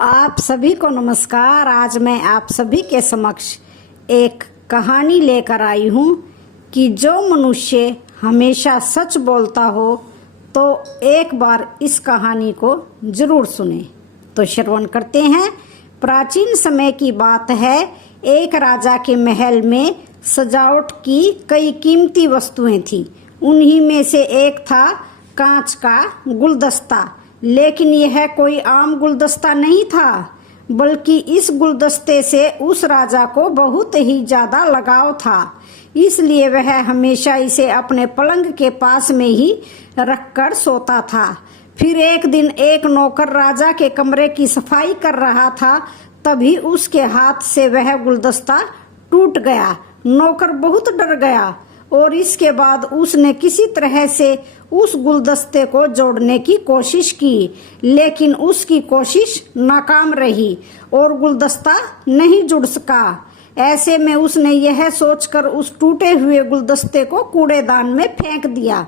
आप सभी को नमस्कार। आज मैं आप सभी के समक्ष एक कहानी लेकर आई हूँ कि जो मनुष्य हमेशा सच बोलता हो तो एक बार इस कहानी को जरूर सुने। तो श्रवण करते हैं। प्राचीन समय की बात है। एक राजा के महल में सजावट की कई कीमती वस्तुएं थीं। उन्हीं में से एक था कांच का गुलदस्ता। लेकिन यह कोई आम गुलदस्ता नहीं था, बल्कि इस गुलदस्ते से उस राजा को बहुत ही ज्यादा लगाव था। इसलिए वह हमेशा इसे अपने पलंग के पास में ही रखकर सोता था। फिर एक दिन एक नौकर राजा के कमरे की सफाई कर रहा था। तभी उसके हाथ से वह गुलदस्ता टूट गया। नौकर बहुत डर गया और इसके बाद उसने किसी तरह से उस गुलदस्ते को जोड़ने की कोशिश की, लेकिन उसकी कोशिश नाकाम रही और गुलदस्ता नहीं जुड़ सका। ऐसे में उसने यह सोचकर उस टूटे हुए गुलदस्ते को कूड़ेदान में फेंक दिया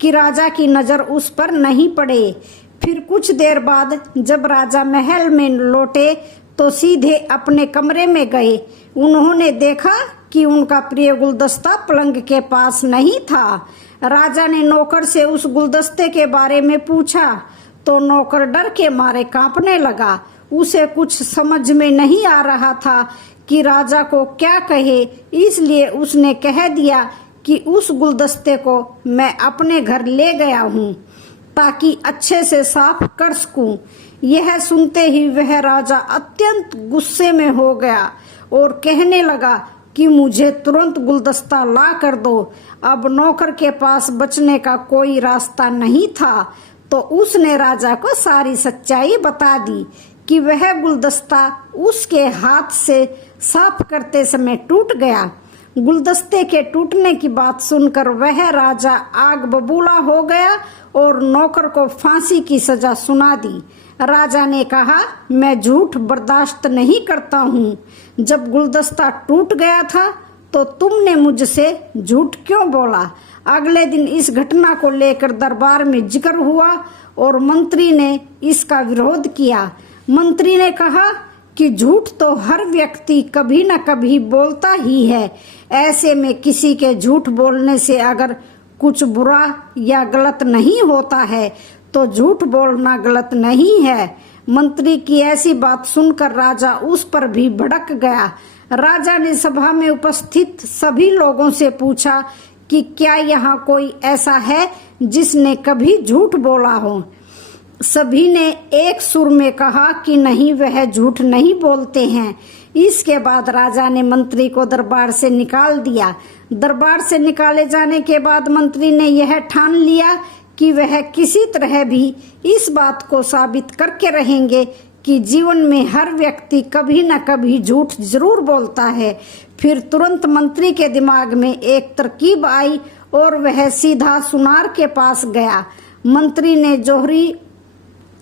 कि राजा की नजर उस पर नहीं पड़े। फिर कुछ देर बाद जब राजा महल में लौटे तो सीधे अपने कमरे में गए। उन्होंने देखा कि उनका प्रिय गुलदस्ता पलंग के पास नहीं था। राजा ने नौकर से उस गुलदस्ते के बारे में पूछा तो नौकर डर के मारे कांपने लगा। उसे कुछ समझ में नहीं आ रहा था कि राजा को क्या कहे, इसलिए उसने कह दिया कि उस गुलदस्ते को मैं अपने घर ले गया हूँ ताकि अच्छे से साफ कर सकूं। यह सुनते ही वह राजा अत्यंत गुस्से में हो गया और कहने लगा कि मुझे तुरंत गुलदस्ता ला कर दो। अब नौकर के पास बचने का कोई रास्ता नहीं था, तो उसने राजा को सारी सच्चाई बता दी कि वह गुलदस्ता उसके हाथ से साफ करते समय टूट गया। गुलदस्ते के टूटने की बात सुनकर वह राजा आग बबूला हो गया और नौकर को फांसी की सजा सुना दी। राजा ने कहा, मैं झूठ बर्दाश्त नहीं करता हूँ। जब गुलदस्ता टूट गया था तो तुमने मुझसे झूठ क्यों बोला? अगले दिन इस घटना को लेकर दरबार में जिक्र हुआ और मंत्री ने इसका विरोध किया। मंत्री ने कहा कि झूठ तो हर व्यक्ति कभी न कभी बोलता ही है। ऐसे में किसी के झूठ बोलने से अगर कुछ बुरा या गलत नहीं होता है तो झूठ बोलना गलत नहीं है। मंत्री की ऐसी बात सुनकर राजा उस पर भी भड़क गया। राजा ने सभा में उपस्थित सभी लोगों से पूछा कि क्या यहाँ कोई ऐसा है जिसने कभी झूठ बोला हो? सभी ने एक सुर में कहा कि नहीं, वह झूठ नहीं बोलते हैं। इसके बाद राजा ने मंत्री को दरबार से निकाल दिया। दरबार से निकाले जाने के बाद मंत्री ने यह ठान लिया कि वह किसी तरह भी इस बात को साबित करके रहेंगे कि जीवन में हर व्यक्ति कभी न कभी झूठ जरूर बोलता है। फिर तुरंत मंत्री के दिमाग में एक तरकीब आई और वह सीधा सुनार के पास गया। मंत्री ने जोहरी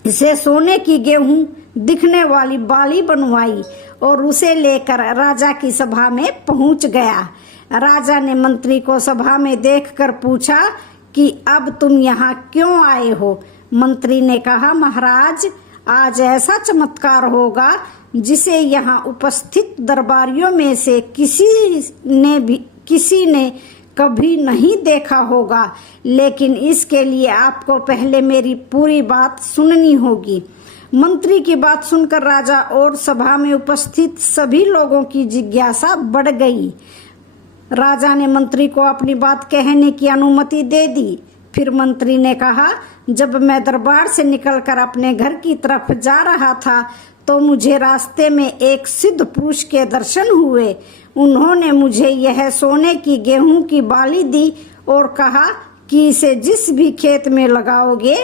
से सोने की गेहूं दिखने वाली बाली बनवाई और उसे लेकर राजा की सभा में पहुंच गया। राजा ने मंत्री को सभा में देखकर पूछा कि अब तुम यहाँ क्यों आए हो? मंत्री ने कहा, महाराज, आज ऐसा चमत्कार होगा जिसे यहाँ उपस्थित दरबारियों में से किसी ने कभी नहीं देखा होगा, लेकिन इसके लिए आपको पहले मेरी पूरी बात सुननी होगी। मंत्री की बात सुनकर राजा और सभा में उपस्थित सभी लोगों की जिज्ञासा बढ़ गई। राजा ने मंत्री को अपनी बात कहने की अनुमति दे दी। फिर मंत्री ने कहा, जब मैं दरबार से निकलकर अपने घर की तरफ जा रहा था तो मुझे रास्ते में एक सिद्ध पुरुष के दर्शन हुए। उन्होंने मुझे यह सोने की गेहूं की बाली दी और कहा कि इसे जिस भी खेत में लगाओगे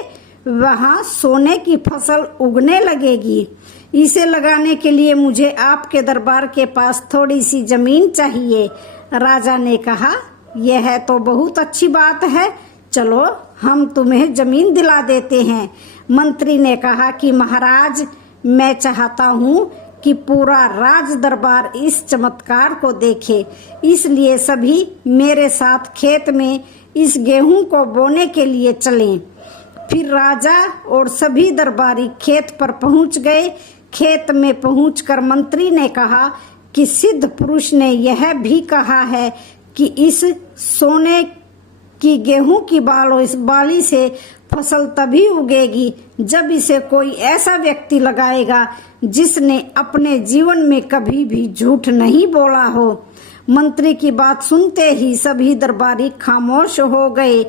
वहां सोने की फसल उगने लगेगी। इसे लगाने के लिए मुझे आपके दरबार के पास थोड़ी सी जमीन चाहिए। राजा ने कहा, यह तो बहुत अच्छी बात है, चलो हम तुम्हें जमीन दिला देते हैं। मंत्री ने कहा कि महाराज, मैं चाहता हूँ कि पूरा राज दरबार इस चमत्कार को देखे, इसलिए सभी मेरे साथ खेत में इस गेहूं को बोने के लिए चलें। फिर राजा और सभी दरबारी खेत पर पहुंच गए। खेत में पहुंचकर मंत्री ने कहा कि सिद्ध पुरुष ने यह भी कहा है कि इस सोने की गेहूं की बाली से फसल तभी उगेगी जब इसे कोई ऐसा व्यक्ति लगाएगा जिसने अपने जीवन में कभी भी झूठ नहीं बोला हो। मंत्री की बात सुनते ही सभी दरबारी खामोश हो गए।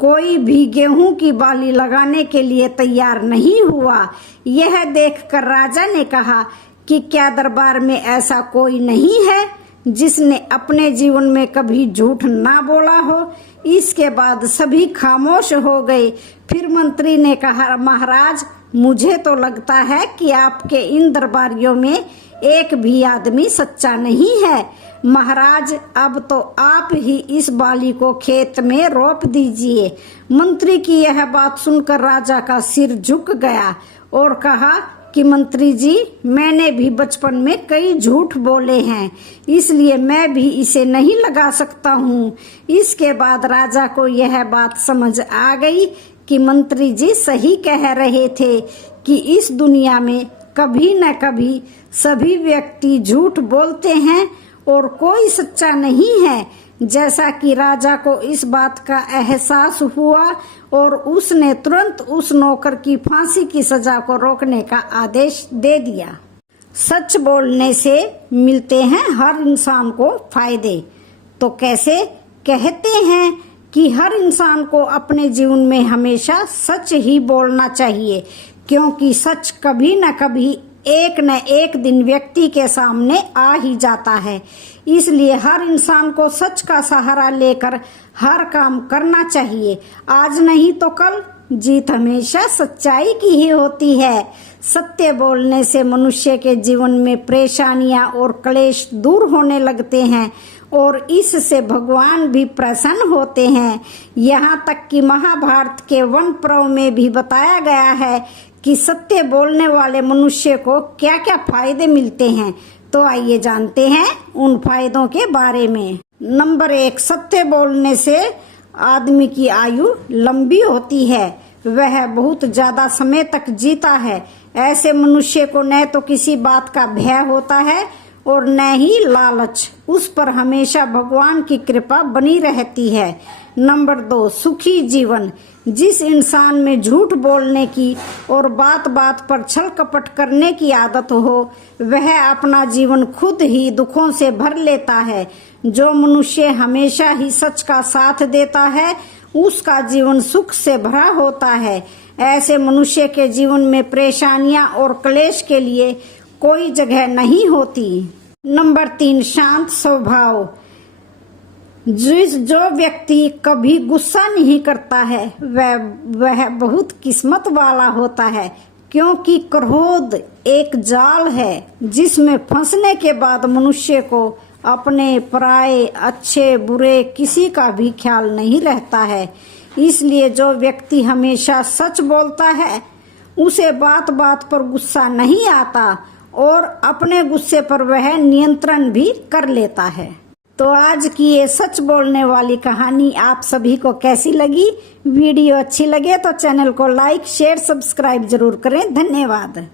कोई भी गेहूं की बाली लगाने के लिए तैयार नहीं हुआ। यह देखकर राजा ने कहा कि क्या दरबार में ऐसा कोई नहीं है जिसने अपने जीवन में कभी झूठ ना बोला हो। इसके बाद सभी खामोश हो गए। फिर मंत्री ने कहा, महाराज, मुझे तो लगता है कि आपके इन दरबारियों में एक भी आदमी सच्चा नहीं है। महाराज, अब तो आप ही इस बाली को खेत में रोप दीजिए। मंत्री की यह बात सुनकर राजा का सिर झुक गया और कहा कि मंत्री जी, मैंने भी बचपन में कई झूठ बोले हैं, इसलिए मैं भी इसे नहीं लगा सकता हूँ। इसके बाद राजा को यह बात समझ आ गई कि मंत्री जी सही कह रहे थे कि इस दुनिया में कभी न कभी सभी व्यक्ति झूठ बोलते हैं और कोई सच्चा नहीं है। जैसा कि राजा को इस बात का एहसास हुआ और उसने तुरंत उस नौकर की फांसी की सजा को रोकने का आदेश दे दिया। सच बोलने से मिलते हैं हर इंसान को फायदे। तो कैसे? कहते हैं कि हर इंसान को अपने जीवन में हमेशा सच ही बोलना चाहिए, क्योंकि सच कभी न कभी एक न एक दिन व्यक्ति के सामने आ ही जाता है। इसलिए हर इंसान को सच का सहारा लेकर हर काम करना चाहिए। आज नहीं तो कल जीत हमेशा सच्चाई की ही होती है। सत्य बोलने से मनुष्य के जीवन में परेशानियां और क्लेश दूर होने लगते हैं और इससे भगवान भी प्रसन्न होते हैं। यहाँ तक कि महाभारत के वन पर्व में भी बताया गया है कि सत्य बोलने वाले मनुष्य को क्या क्या फायदे मिलते हैं। तो आइए जानते हैं उन फायदों के बारे में। नंबर 1, सत्य बोलने से आदमी की आयु लंबी होती है, वह बहुत ज्यादा समय तक जीता है। ऐसे मनुष्य को न तो किसी बात का भय होता है और न ही लालच। उस पर हमेशा भगवान की कृपा बनी रहती है। नंबर 2, सुखी जीवन। जिस इंसान में झूठ बोलने की और बात बात पर छल कपट करने की आदत हो, वह अपना जीवन खुद ही दुखों से भर लेता है। जो मनुष्य हमेशा ही सच का साथ देता है, उसका जीवन सुख से भरा होता है। ऐसे मनुष्य के जीवन में परेशानियां और क्लेश के लिए कोई जगह नहीं होती। नंबर 3, शांत स्वभाव। जो व्यक्ति कभी गुस्सा नहीं करता है वह बहुत किस्मत वाला होता है, क्योंकि क्रोध एक जाल है जिसमें फंसने के बाद मनुष्य को अपने पराये अच्छे बुरे किसी का भी ख्याल नहीं रहता है। इसलिए जो व्यक्ति हमेशा सच बोलता है उसे बात बात पर गुस्सा नहीं आता और अपने गुस्से पर वह नियंत्रण भी कर लेता है। तो आज की ये सच बोलने वाली कहानी आप सभी को कैसी लगी? वीडियो अच्छी लगे तो चैनल को लाइक, शेयर, सब्सक्राइब जरूर करें। धन्यवाद।